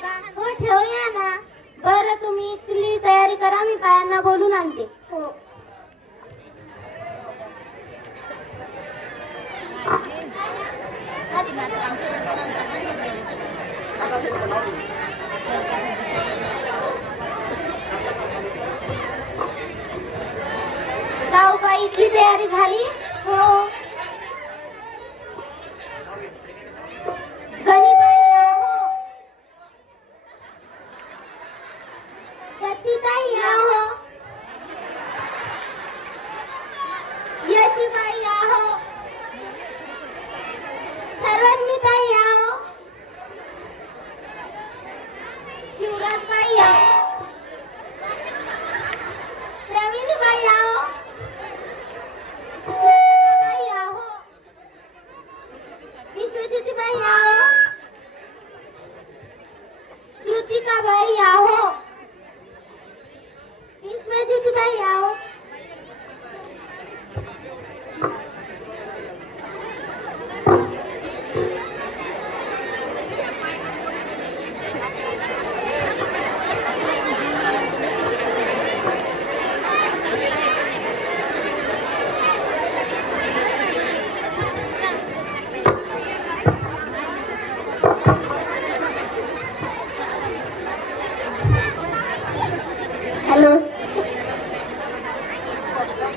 का हो ठेवूया ना. बरं तुम्ही इथली तयारी करा मी बायांना बोलून आणते. हो. जाऊ का इथली तयारी झाली? हो गणिबाई आहो सतीताई आहो यशीबाई आहो विश्वज्योतिबाई आहो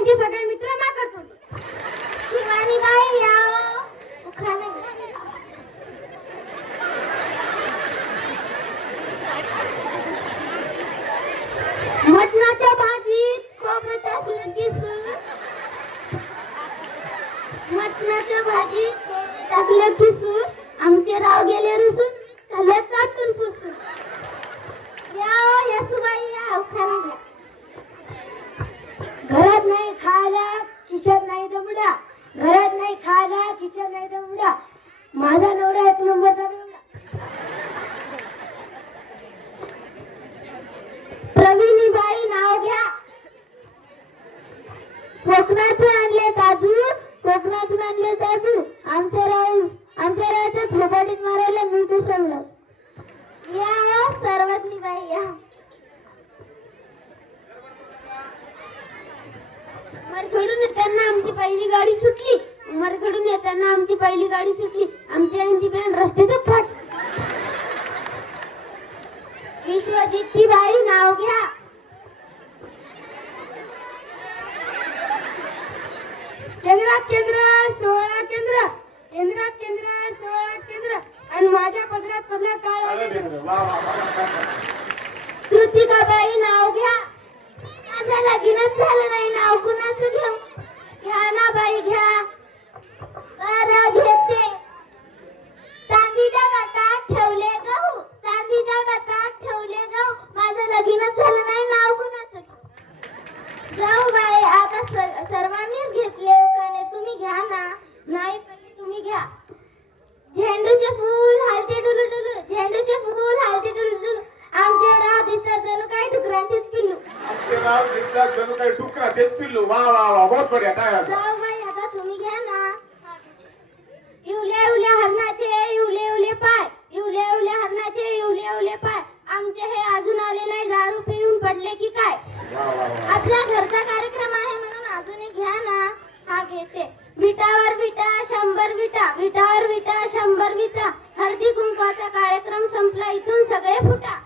त्यांचे सगळे मित्र मा करतो. शिवानी बाई या. उखाणे मटणाच्या भाजीत खोबरं टाकलं की मटणाच्या भाजीत टाकलं की आमचे राव गेले रुसून खाल्लं चाटून पुसून. या ओ, येसूबाई या उखाणा खिशात नाही दमडा घरात नाही खायला खिशात नाही दमडा माझा नवरा एक नंबरचा प्रवीणीबाई नाव घ्या. कोकणातून आणले काजू कोकणातून आणले काजू आमच्या रावच्या थोबाडीत मारायला मी घुसवलं या सर्वज्ञी बाई या मरखेडून येताना आमची पहिली गाडी सुटली मरखेडून येताना आमची पहिली गाडी सुटली आमच्या यांची बॅन रस्त्याचं फाट विश्वजितची बाई नाव घ्या. केंद्रात केंद्र सोळा केंद्र. केंद्रात केंद्र सोळा केंद्र. आणि माझ्या पदरात पदला काळ कृतिकाबाई नाव घ्या. माझं लगीनच झालं नाही नाव कुणाचं घेऊ? घ्या ना बाई घ्या. कर घेते. चांदीच्या गटात ठेवले गहू. चांदीच्या गटात ठेवले गहू. माझं लगीनच झालं नाही नाव कोणाचं जाऊ बाई आता सर्वांनीच घेतले उकाने तुम्ही घ्या ना. नाही पहिले तुम्ही घ्या. झेंडूचे फूल हलते डुलू डुलू. झेंडूचे फूल हलते डुलू डुलू. आमचे तेच पिल्लू. वा वा वा बहुत बढिया काय हरकत. जाऊ बाई आता तुम्ही घ्या ना. इवले इवले हरणाचे इवले इवले पाय. इवले इवले हरणाचे इवले इवले पाय. आमचे हे अजून आले नाही दारू पिऊन पडले की काय? वा वा वा. आपला घरचा कार्यक्रम आहे म्हणून अजून घ्या ना. हा घेते. विटावर विटा शंभर विटा. विटावर विटा शंभर विटा. हळदी कुंकवाचा कार्यक्रम संपला इथून सगळे फुटा.